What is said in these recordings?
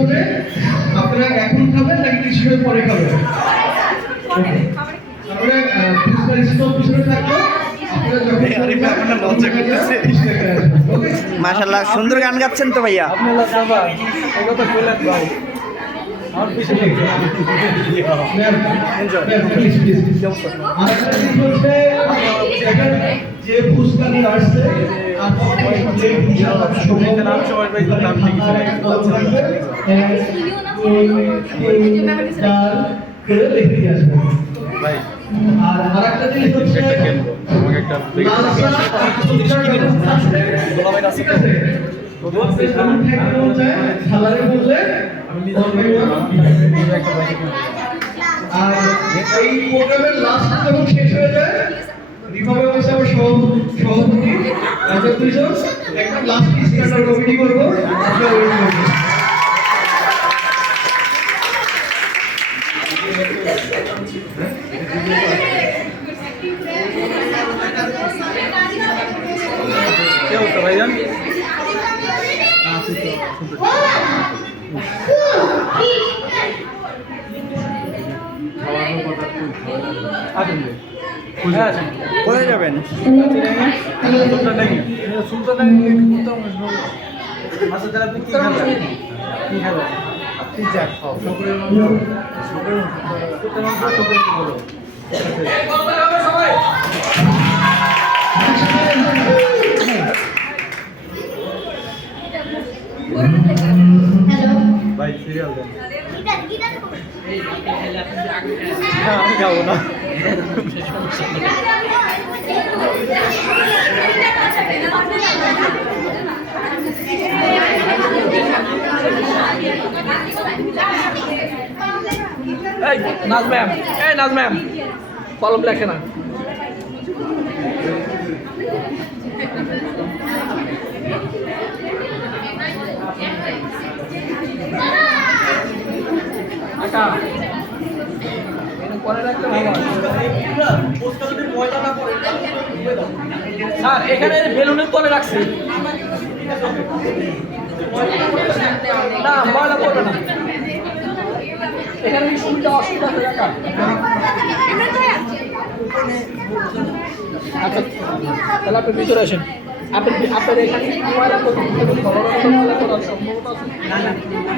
পিছনে আপনারা এখন খাবেন নাকি কিছু সময় পরে খাবেন? তারপরে ফুচকার স্টল পিছনে থাকবে, আপনারা যখন লজ্জা করতেছে। মাশাআল্লাহ, সুন্দর গান গাচ্ছেন তো ভাইয়া। যে ফুচকা নিয়ে আসছে আর আরেকটা জিনিস হচ্ছে সালারে বললে আর এই প্রোগ্রামের লাস্ট যখন শেষ হয়ে যায় রিভাবে হচ্ছে আমার সভাপতি রাজা দুইজন একটা লাস্ট স্ট্যান্ডার্ড কমিটি করবো, আপনারা ওয়েট করবেন। क्या होता है भाईजान? কোথায় যাবেন? भाई सीरियल আমি খাবো না। নাজ ম্যাম, এই নাজ ম্যাম, কলম লেখে না। আচ্ছা পরে রাখলে ভালো স্যার, এখানে বেলুনের তলে রাখছি না, ময়লা পড়বে না। এখানে কি সুবিধা অসুবিধা আছে রাখা? আচ্ছা তাহলে আপনি ভিতরে আসেন। আপনার এখানে ময়লা করার সম্ভবতা আছে?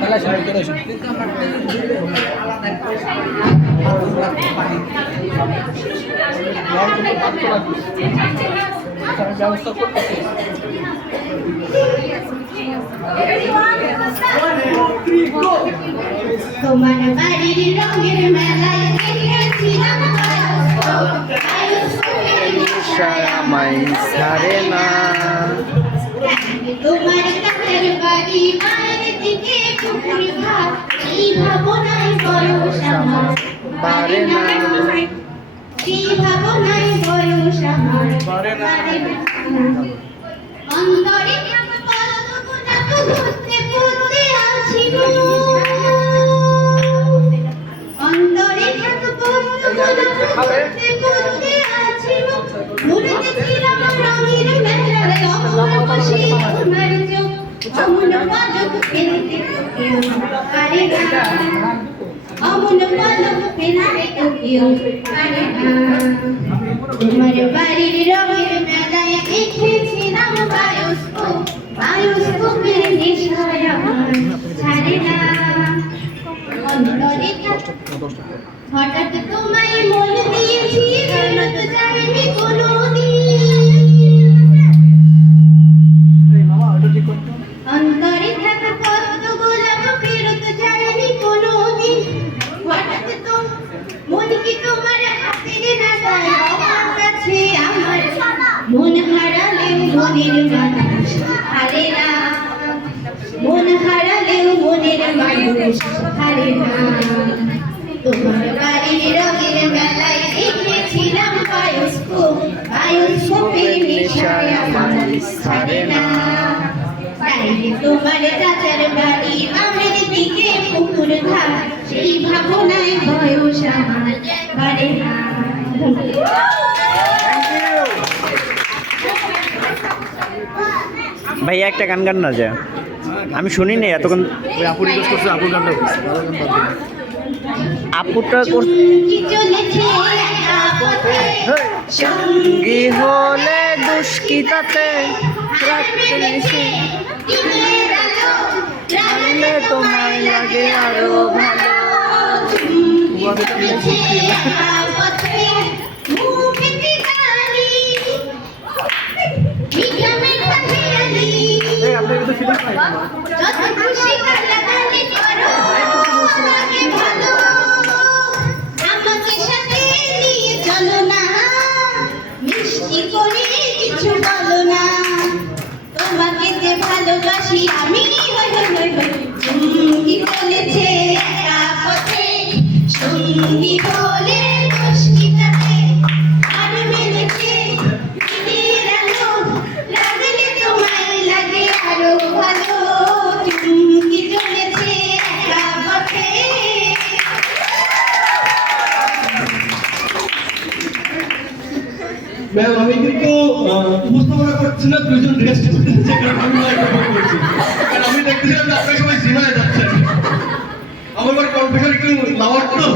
তাহলে আসেন, ভিতরে আসেন। ব্যবস্থা করতেছি। তোমার বাড়ির রঙের মেলায় দেখেছিলাম আমায় ছাড়ে না, তোমার কাছের বাড়ি মায়ের দিকে পুকুর ঘাট, এই ভাবনায় বয়স আমার পারে না, এই ভাবনায় বয়স আমার পারে না। অন্তরে ঘুরতে ঘুরতে আছি গো, অন্তরে ঘুরতে ঘুরতে আছি গো, ঘুরতেছিলাম রঙের মেলায়, তখন বসে তোমার চোখ অমন পলক ফেলতে কেউ পারে না, অমন পলক ফেলতে কেউ পারে না। তোমার বাড়ির রঙের মেলায় দেখেছিলাম বায়োস্কোপ, বায়োস্কোপের নেশায় আমার ছাড়ে না। অন্তরে হঠাৎ তোমায় মন দিয়েছি, ফেরত যায়নি কোনোদিন। অন্তরে থাকা পদ্ম গোলাপ ফেরত যায়নি কোনোদিন। হঠাৎ তো মন কি তোমার হাতের নাগায়, আমার কাছে আমার মন হারালেও মনের মানুষ হারে না, মন হারালেও মনের মানুষ হারে না। তোমার বাড়ির রঙের মেলায় দেখেছিলাম বায়োস্কোপ, বায়োস্কোপের নেশায় আমার ছাড়ে না। তাই তোমার চাচার বাড়ি বামের দিকে পুকুর ঘাট, সেই ভাবনায় বয়স আমার বাড়ে না। ভাইয়া একটা গান গান না যায়। আমি শুনিনি এতক্ষণ। ওই আপু রিকোয়েস্ট করছে, আপুর গানটা করছে, দাদার গান বাদ দিন। আপুটা কি চলেছে একা পথে সঙ্গী হলে দুষ্কৃতাতে দিনের আলো রাখলে তোমায় লাগে আরো ভালো। চলেছে একা পথে মুখেতে গালি বিঘামের হাতিয়ালি এই আপনার কিন্তু ফিলিংস নাই। যত খুশি গালাগালি করো আগে ভালো আমাকে সাথে নিয়ে চলো না মিষ্টি করে কিছু বলো না তোমাকে যে ভালোবাসি আমি কি চলেছে একা পথে সঙ্গী বলে দুষ্কৃতাতে আর মেলেছে দিনের আলো লাগলে তোমায় লাগে আরো ভালো কি চলেছে একা পথে ম্যাম আমি কিন্তু উপস্থাপনা করছি না, দুইজন রেস্ট করতেছে, কারণ আমি মাইক্রোফোন করছি। কারণ আমি দেখতেছিলাম যে আপনারা সবাই জিমায় যাচ্ছেন, আমার কনফিগার একটু লাওয়ার তো।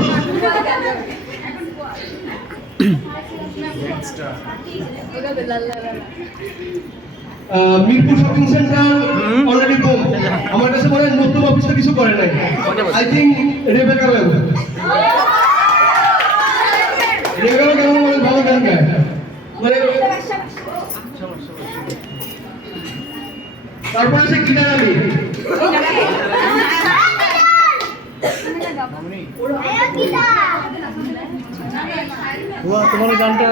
Mirpur shopping centre already boom. আমার কাছে মনে হয় নতুন অফিসে কিছু করে নাই। I think Rebecca ma'am, Rebecca কেমন মানে ভালো গান গায়, মানে তারপরে সে গিটার আলি। তোমার ওই গানটা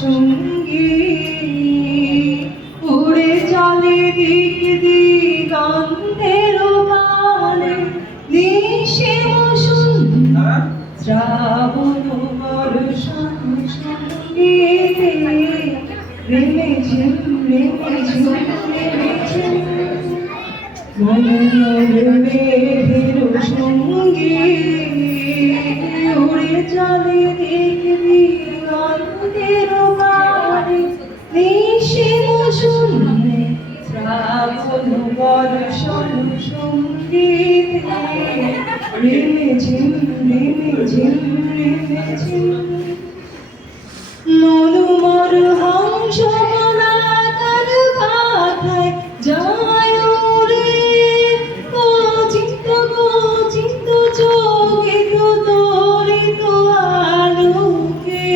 সঙ্গী উড়ে চলে দিক দিগন্তের পানে নিশিম সুন্দর শ্রাবণ বর্ষণ সঙ্গী রেমে ঝিম রেমে ঝিম রেমে ঝিম মেঘের সঙ্গী উড়ে চলে দিক দিগন্তের পানে নিশিম শূন্যে শ্রাবণ বর্ষণ সঙ্গীতে রেমে ঝিম রেমে ঝিম রেমে ঝিম মনোমর হংস মনাকার পাথায় যায় রে চিন্ত চোখে তোরে তো আলোকে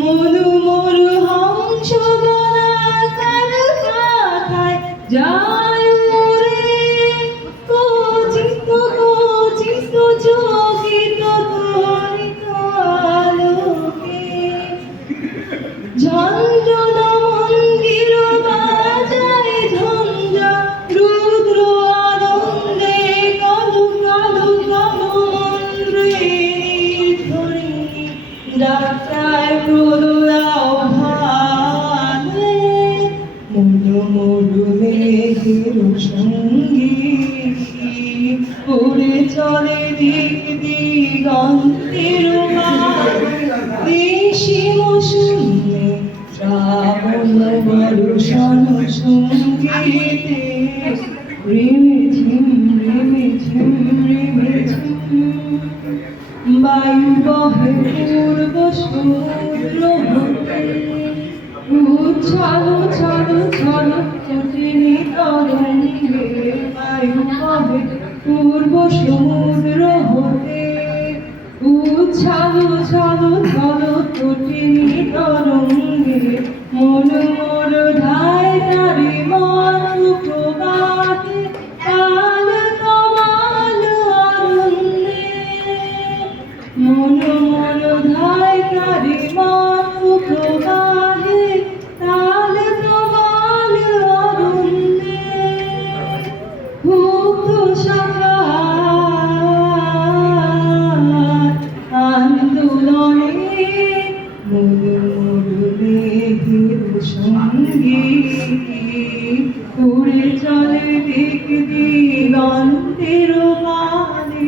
মনোমর হংস মনাকার পাথায় যায় রে চিন্ত চোখে তোরে তো আলোকে ঝঞ্ঝনা মন্দির বাজায় ঝঞ্ঝা রুদ্র আনন্দে কালু কালু কালু মন্ত্রে ধরে ডাক্তার প্রদুরাও ভালে মরু মরু মেঘের সঙ্গী উড়ে চলে দিক দিগন্তের নিশিম শূন্যে শ্রাবণ বর্ষণ রিমিঝিম রিমিঝিম রিমিঝিম বায়ু বহে পূর্ব সমুদ্র হতে উচ্ছালো ছালো ছালো চটিনি তরঙ্গে বায়ু বহে পূর্ব সমুদ্র হতে উচ্ছালো ছালো ছালো চটিনি তরঙ্গে মন মন ধায় তারি মন প্রবাহে কাল কমাল আনন্দে মন মন ধায় তারি মন প্রবাহে কাল কমাল আনন্দে মুক্ত শাখা আন্দোলনে মরুদেহের সঙ্গী উড়ে চলে দিক দিগন্তের গানে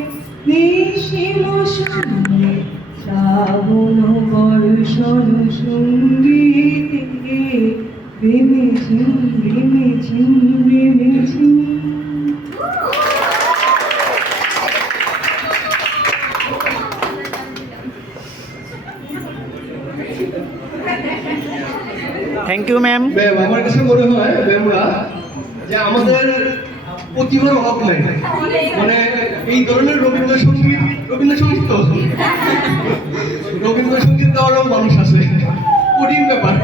নিশিম শুনে শ্রাবণ বর্ষণ সঙ্গীতে রিমিঝিম রিমিঝিম রিমিঝিম। Thank you ma'am. ম্যাম, আমার কাছে মনে হয় ম্যামরা যে আমাদের প্রতিভার অভাব নাই, মানে এই ধরনের রবীন্দ্রসঙ্গীত তো রবীন্দ্রসঙ্গীত গাওয়ারও মানুষ আছে, কঠিন ব্যাপার।